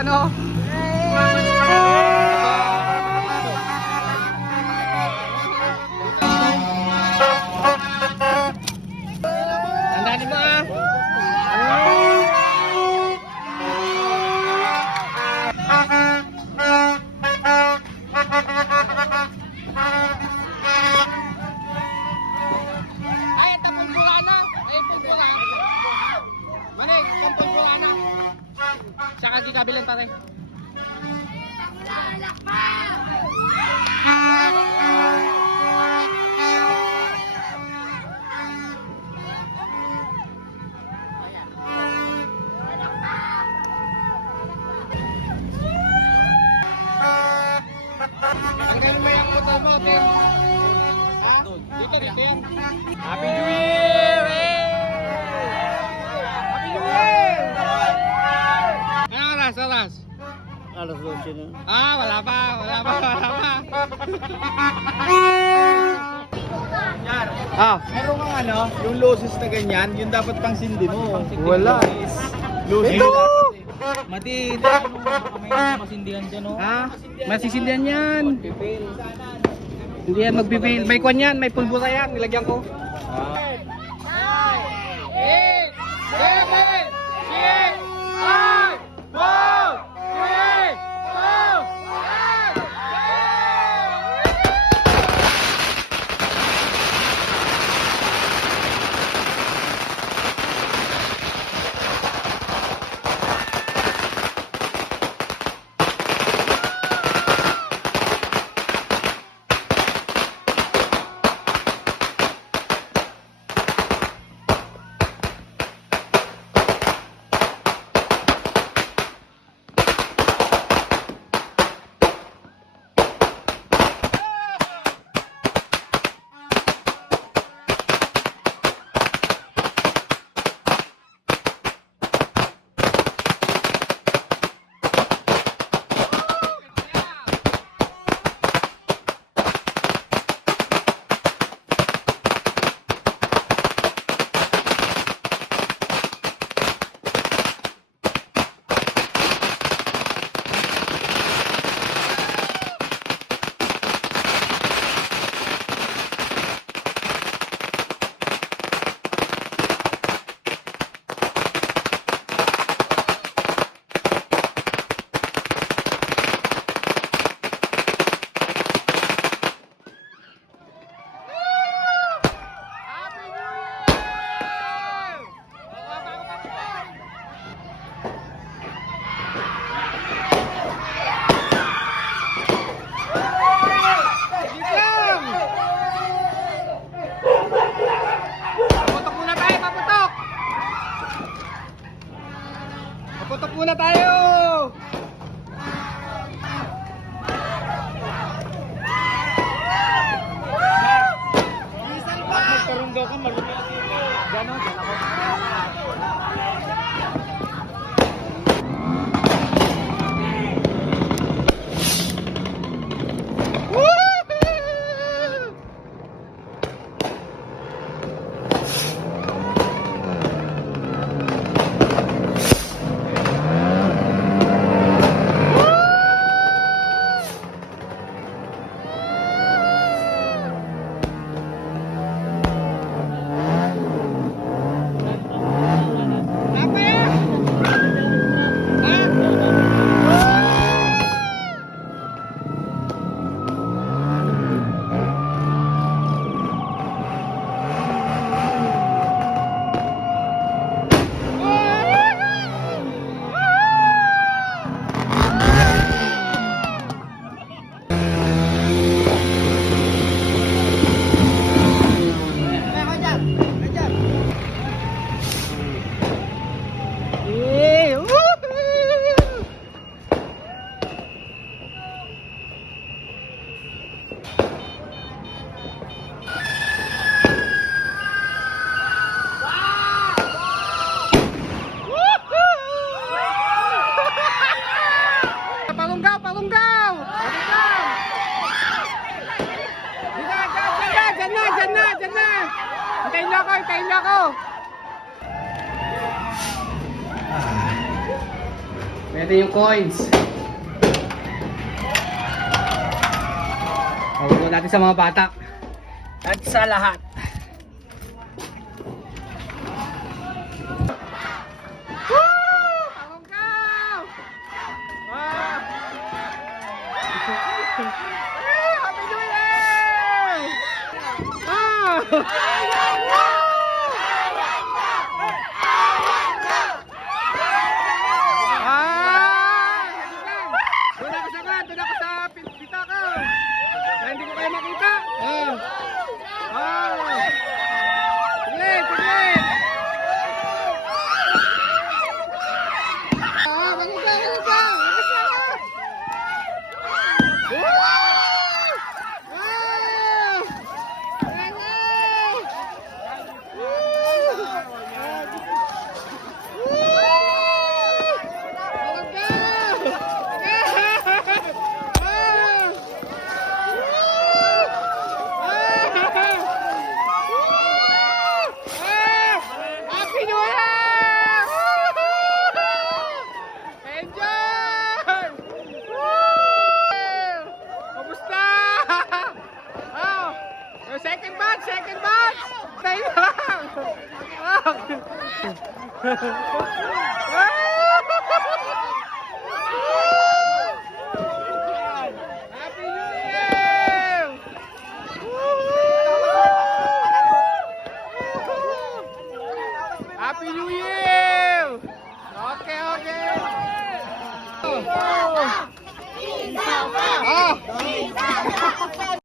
ano. Tandaan mo ah. Kabilang pare. Tanggalin mo yung motor mo, Tim. Ha? Dito, dito yan. Happy New Year! Happy New Year! Ano oras, oras? Alas 12 na. Ah, wala pa, wala pa, wala pa. Yar, Ah, meron kang ano, yung loses na ganyan, yung dapat pang sindi mo. Wala. Loses Ito! Mati, dahil nung kamay na masindihan dyan, no? ha? Masisindihan yan. Hindi yan magbibil. May kwan yan, may pulbura yan. Nilagyan ko. Eight, seven, Paputok muna tayo! Magkaroon daw ka, marumi ang dito. Gano'n, dyan ako. Nahuli ako! Pwede yung coins. Pabalo natin sa mga bata. At sa lahat. Ah! Ah! Happy New Year! Ah! Ah. Ah. 아!